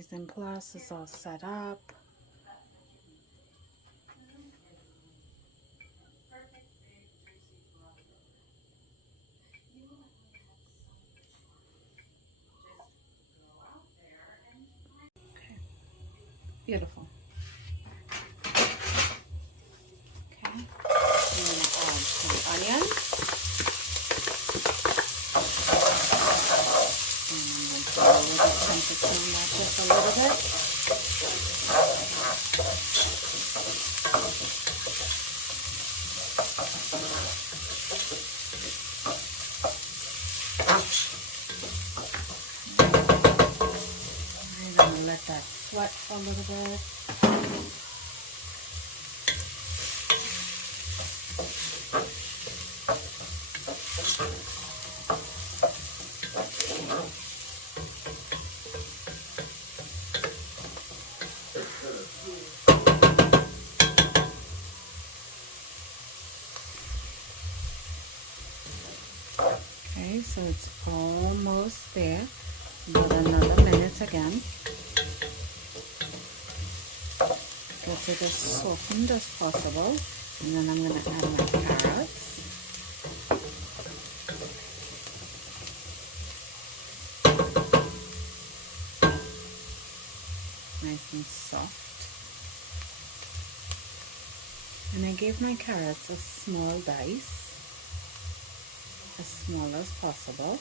mise en place is all set up. Beautiful. Okay, I'm going to add some onions. And I'm going to lower the temperature on that just a little bit. I'm going to let that sweat for a little bit. Okay, so it's almost there. About another minute again. Get it as softened as possible. And then I'm going to add my carrots. Nice and soft. And I gave my carrots a small dice, as small as possible.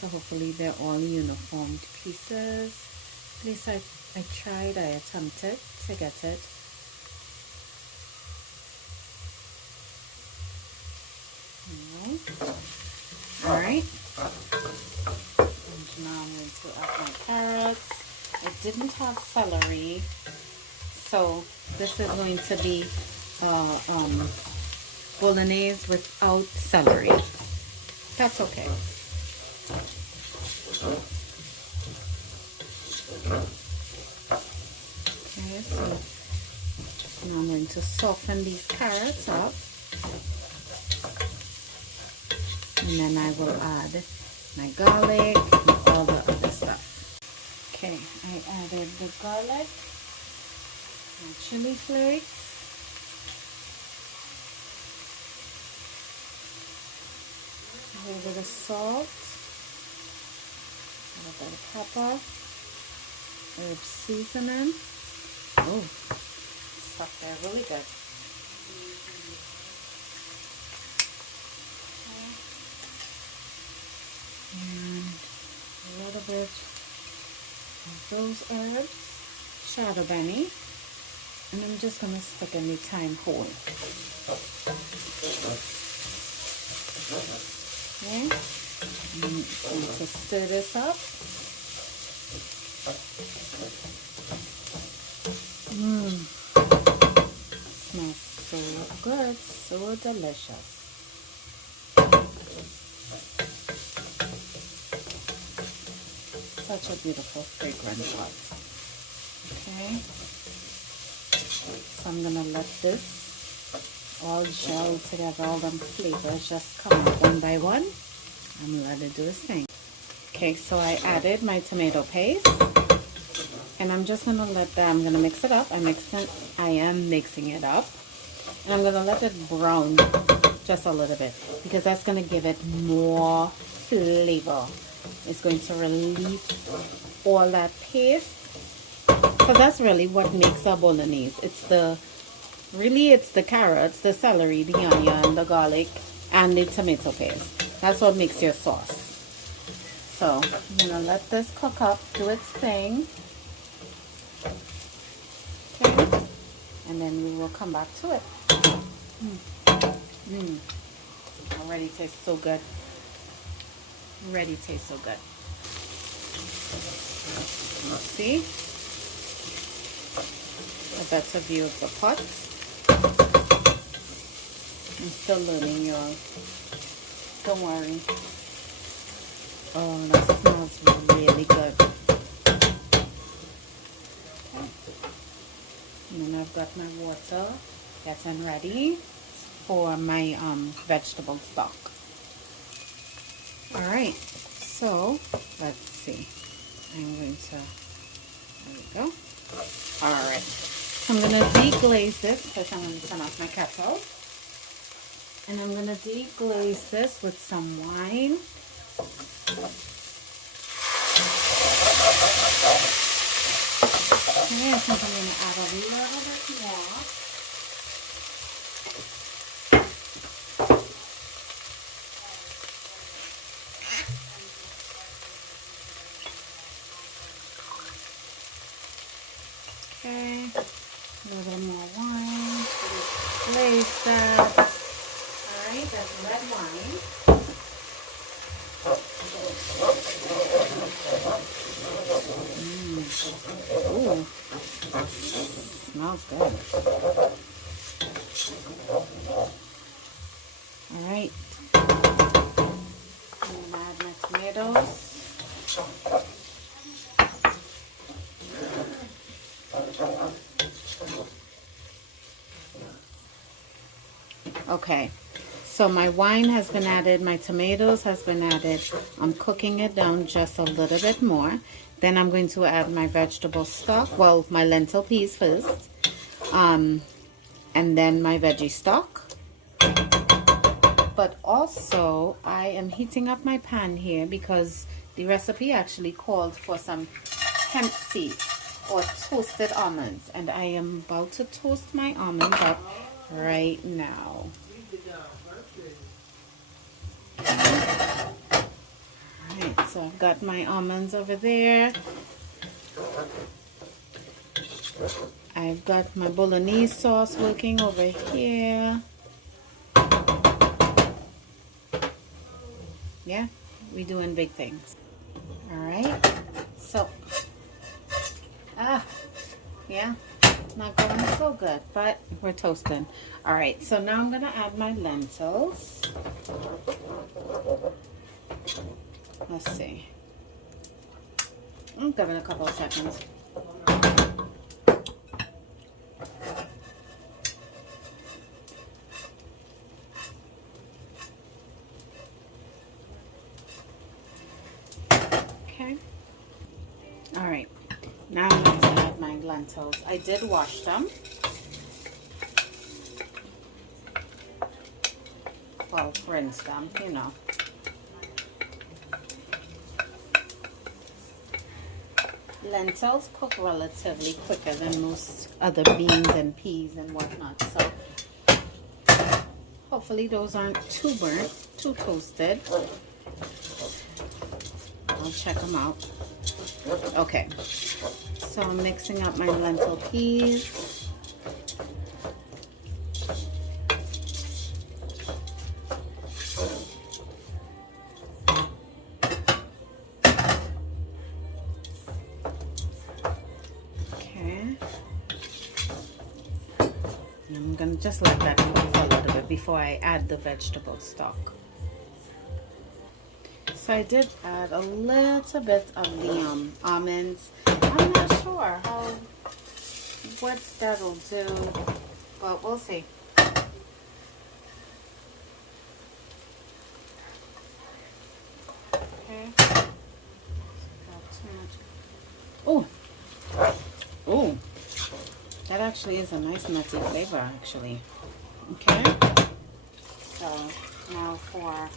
So hopefully they're all uniformed pieces. At least I attempted to get it. Alright. And now I'm going to add my carrots. I didn't have celery, so this is going to be bolognese without celery. That's okay. Okay, so now I'm going to soften these carrots up, and then I will add my garlic and all the other stuff. Okay, I added the garlic, my chili flakes, a little bit of salt, a little bit of pepper, herb seasoning. Oh, stuff there really good. And a little bit of those herbs, shadow bunny, and I'm just going to stick in the thyme whole. Okay, I'm going to stir this up. Smells so good, so delicious. Such a beautiful fragrant pot. Okay, so I'm gonna let this all gel together, all them flavors just come out one by one. I'm gonna let it do its thing. Okay, so I added my tomato paste, and I'm just gonna let that. I'm gonna mix it up. I am mixing it up, and I'm gonna let it brown just a little bit because that's gonna give it more flavor. It's going to release all that paste, because that's really what makes a bolognese. It's the carrots, the celery, the onion, the garlic, and the tomato paste. That's what makes your sauce. So I'm gonna let this cook up, do its thing. Okay, and then we will come back to it. Already tastes so good. Already tastes so good. Let's see a better view of the pot. I'm still learning, y'all. Don't worry. Oh, that smells really good. Okay. And then I've got my water getting ready for my vegetable stock. Alright, so let's see. I'm going to, there we go. All right. So I'm going to deglaze this because I'm going to turn off my kettle. And I'm going to deglaze this with some wine. Okay, I think I'm going to add a little bit more. Okay, a little more wine. Glaze that. Alright, that's red wine. Ooh, smells good. Alright, I'm going to add my tomatoes. Okay, so my wine has been added, my tomatoes has been added. I'm cooking it down just a little bit more. Then I'm going to add my vegetable stock, well, my lentil peas first, and then my veggie stock. But also, I am heating up my pan here because the recipe actually called for some hemp seeds or toasted almonds, and I am about to toast my almonds up right now. Alright, so I've got my almonds over there. I've got my bolognese sauce working over here. Yeah, we're doing big things. Alright, so, yeah, not going so good, but we're toasting. Alright, so now I'm going to add my lentils. Let's see. I'm giving it a couple of seconds. Okay. Alright, now I'm going to add my lentils. I did wash them. Well, rinse them, you know. Lentils cook relatively quicker than most other beans and peas and whatnot, so hopefully those aren't too burnt, too toasted. I'll check them out. Okay, so I'm mixing up my lentil peas. I'm going to just let that cook for a little bit before I add the vegetable stock. So I did add a little bit of the almonds. I'm not sure what that'll do, but we'll see. Okay. Oh, oh. That actually is a nice nutty flavor, actually. Okay. So now for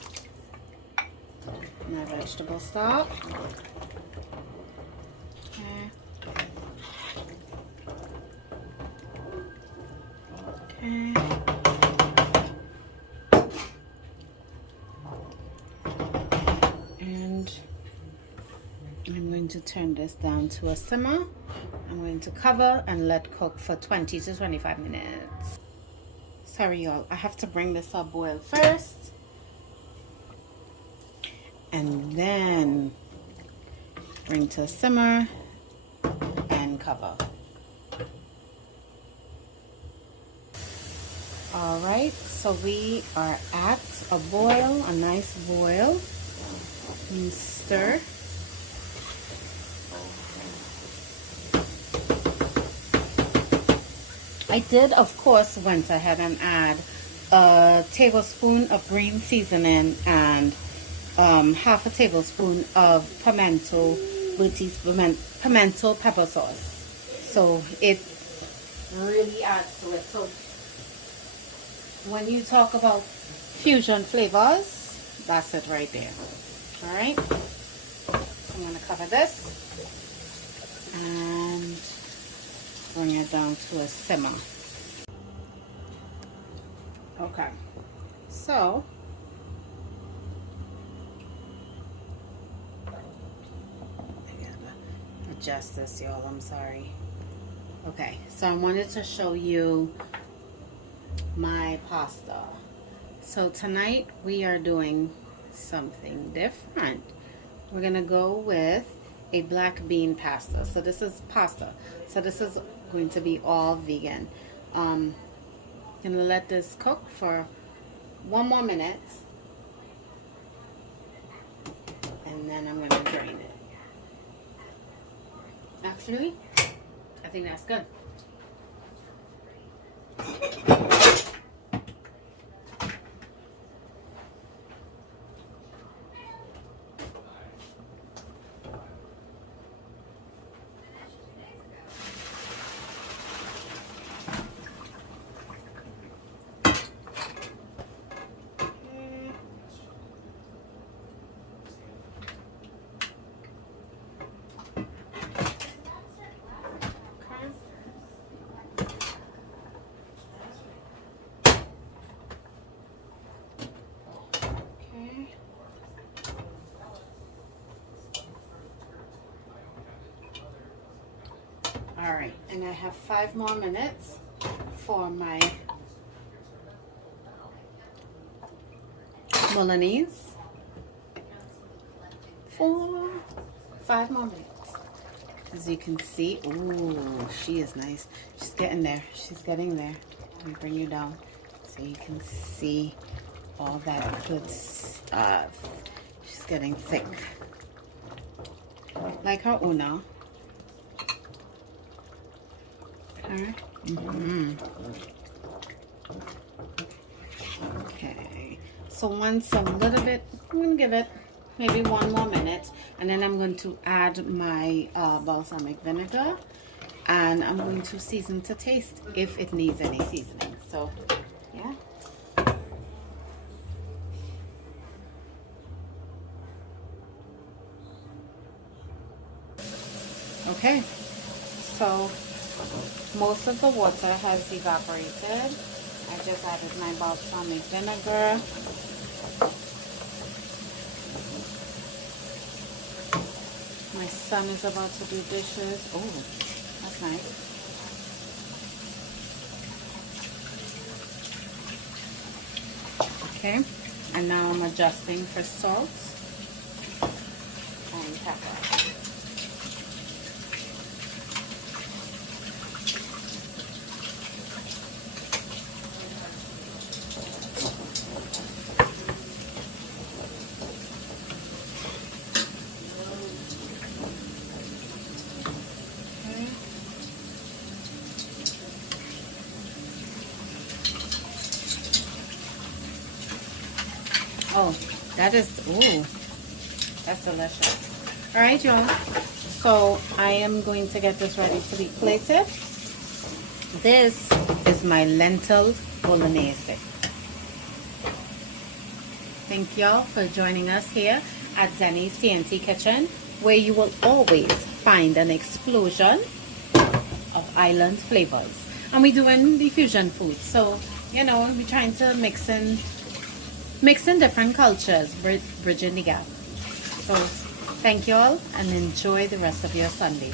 my vegetable stock. Okay. Okay. And I'm going to turn this down to a simmer. I'm going to cover and let cook for 20 to 25 minutes. Sorry y'all, I have to bring this up boil first and then bring to a simmer and cover. Alright, so we are at a boil, a nice boil. And stir. I did, of course, went ahead and add a tablespoon of green seasoning and half a tablespoon of pimento Bucci's pimento pepper sauce. So it really adds to it. So when you talk about fusion flavors, that's it right there. All right. I'm going to cover this and bring it down to a simmer. Okay. So adjust this, y'all. I'm sorry. Okay, so I wanted to show you my pasta. So tonight we are doing something different. We're gonna go with a black bean pasta. So this is pasta. So this is going to be all vegan. Gonna let this cook for 1 more minute, and then I'm gonna drain it. Actually, I think that's good. Alright, and I have 5 more minutes for my bolognese. 5 more minutes. As you can see, ooh, she is nice. She's getting there. She's getting there. Let me bring you down so you can see all that good stuff. She's getting thick. Like her una. Okay, so once a little bit, I'm going to give it maybe 1 more minute, and then I'm going to add my balsamic vinegar, and I'm going to season to taste if it needs any seasoning. So yeah. Okay, so most of the water has evaporated. I just added my balsamic vinegar. My son is about to do dishes. Oh, that's nice. Okay, and now I'm adjusting for salt and pepper. Oh, that is, ooh, that's delicious. All right, y'all. So I am going to get this ready to be plated. This is my lentil bolognese. Thank y'all for joining us here at Zennie's TNT Kitchen, where you will always find an explosion of island flavors. And we're doing the fusion food. So, you know, we're trying to mix in different cultures, bridging the gap. So thank you all and enjoy the rest of your Sunday.